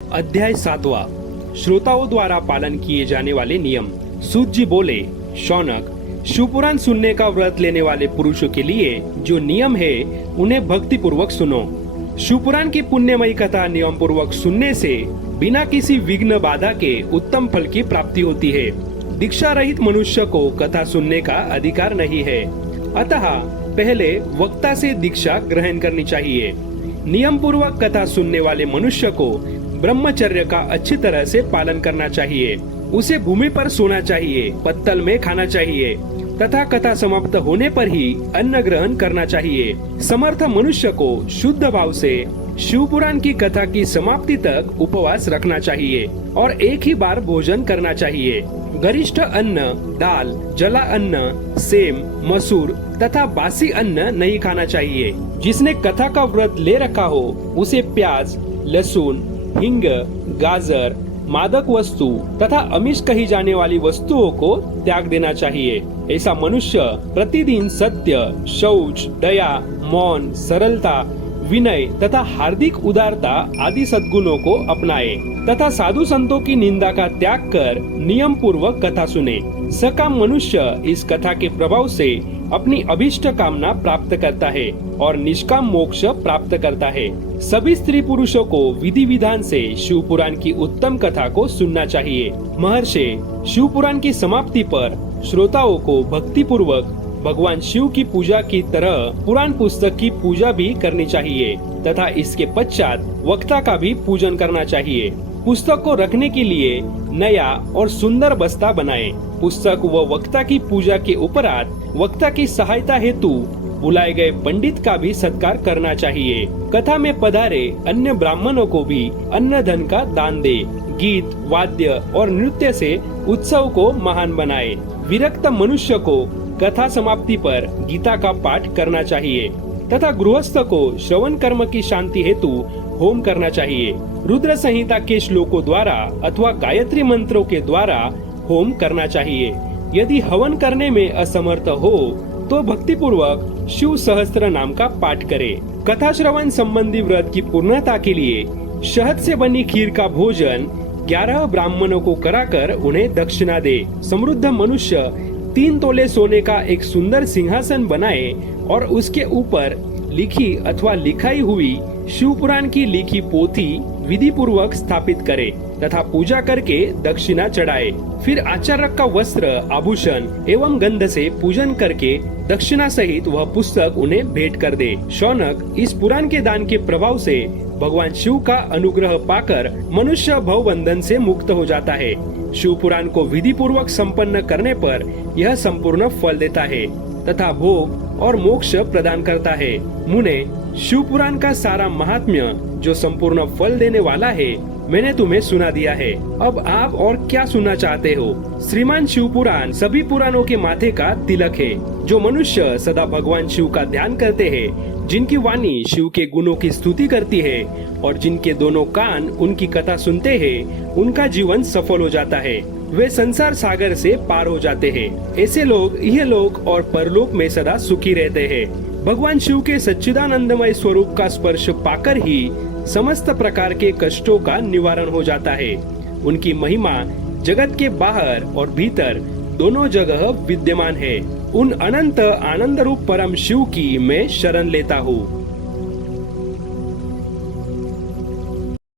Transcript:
अध्याय 7वां श्रोताओं द्वारा पालन किए जाने वाले नियम। सूत जी बोले, शौनक, शिवपुराण सुनने का व्रत लेने वाले पुरुषों के लिए जो नियम है उन्हें भक्ति पूर्वक सुनो। शिवपुराण की पुण्यमयी कथा नियम पूर्वक सुनने से बिना किसी विघ्न बाधा के उत्तम फल की प्राप्ति होती है। दीक्षा रहित मनुष्य को कथा सुनने का अधिकार नहीं है, अतः पहले वक्ता से दीक्षा ग्रहण करनी चाहिए। नियम पूर्वक कथा सुनने वाले मनुष्य को ब्रह्मचर्य का अच्छी तरह से पालन करना चाहिए। उसे भूमि पर सोना चाहिए, पत्तल में खाना चाहिए तथा कथा समाप्त होने पर ही अन्न ग्रहण करना चाहिए। समर्थ मनुष्य को शुद्ध भाव से शिवपुराण की कथा की समाप्ति तक उपवास रखना चाहिए और एक ही बार भोजन करना चाहिए। गरिष्ठ अन्न, दाल, जला अन्न, सेम, मसूर तथा बासी अन्न नहीं खाना चाहिए। जिसने कथा का व्रत ले रखा हो उसे प्याज, लहसुन, हिंग, गाजर, मादक वस्तु तथा अमिष कही जाने वाली वस्तुओं को त्याग देना चाहिए। ऐसा मनुष्य प्रतिदिन सत्य, शौच, दया, मौन, सरलता, विनय तथा हार्दिक उदारता आदि सद्गुणों को अपनाए तथा साधु संतों की निंदा का त्याग कर नियम पूर्वक कथा सुने। सकाम मनुष्य इस कथा के प्रभाव से अपनी अभिष्ट कामना प्राप्त करता है और निष्काम मोक्ष प्राप्त करता है। सभी स्त्री पुरुषों को विधि विधान से शिवपुराण की उत्तम कथा को सुनना चाहिए। महर्षि, शिवपुराण की समाप्ति पर श्रोताओं को भक्ति पूर्वक भगवान शिव की पूजा की तरह पुराण पुस्तक की पूजा भी करनी चाहिए तथा इसके पश्चात वक्ता का भी पूजन करना चाहिए। पुस्तक को रखने के लिए नया और सुंदर बस्ता बनाएं। पुस्तक व वक्ता की पूजा के उपरांत वक्ता की सहायता हेतु बुलाए गए पंडित का भी सत्कार करना चाहिए। कथा में पधारे अन्य ब्राह्मणों को भी अन्न धन का दान दे। गीत, वाद्य और नृत्य से उत्सव को महान बनाए। विरक्त मनुष्य को कथा समाप्ति पर गीता का पाठ करना चाहिए तथा गृहस्थ को श्रवण कर्म की शांति हेतु होम करना चाहिए। रुद्र संहिता के श्लोकों द्वारा अथवा गायत्री मंत्रों के द्वारा होम करना चाहिए। यदि हवन करने में असमर्थ हो तो भक्ति पूर्वक शिव सहस्त्र नाम का पाठ करे। कथा श्रवण संबंधी व्रत की पूर्णता के लिए शहद से बनी खीर का भोजन 11 ब्राह्मणों को कराकर उन्हें दक्षिणा दे। समृद्ध मनुष्य 3 तोले सोने का एक सुंदर सिंहासन बनाए और उसके ऊपर लिखी अथवा लिखाई हुई शिवपुराण की लिखी पोथी विधि पूर्वक स्थापित करे तथा पूजा करके दक्षिणा चढ़ाए। फिर आचार्य का वस्त्र, आभूषण एवं गंध से पूजन करके दक्षिणा सहित वह पुस्तक उन्हें भेंट कर दे। शौनक, इस पुराण के दान के प्रभाव से भगवान शिव का अनुग्रह पाकर मनुष्य भव बंधन से मुक्त हो जाता है। शिव पुराण को विधि पूर्वक संपन्न करने पर यह संपूर्ण फल देता है तथा भोग और मोक्ष प्रदान करता है। मुने, शिव पुराण का सारा महात्म्य जो संपूर्ण फल देने वाला है मैंने तुम्हें सुना दिया है। अब आप और क्या सुनना चाहते हो? श्रीमान शिव पुराण सभी पुराणों के माथे का तिलक है। जो मनुष्य सदा भगवान शिव का ध्यान करते हैं, जिनकी वाणी शिव के गुणों की स्तुति करती है और जिनके दोनों कान उनकी कथा सुनते हैं, उनका जीवन सफल हो जाता है। वे संसार सागर से पार हो जाते हैं। ऐसे लोग यह लोक और परलोक में सदा सुखी रहते हैं। भगवान शिव के सच्चिदानंदमय स्वरूप का स्पर्श पाकर ही समस्त प्रकार के कष्टों का निवारण हो जाता है। उनकी महिमा जगत के बाहर और भीतर दोनों जगह विद्यमान है। उन अनंत आनंद रूप परम शिव की मैं शरण लेता हूँ।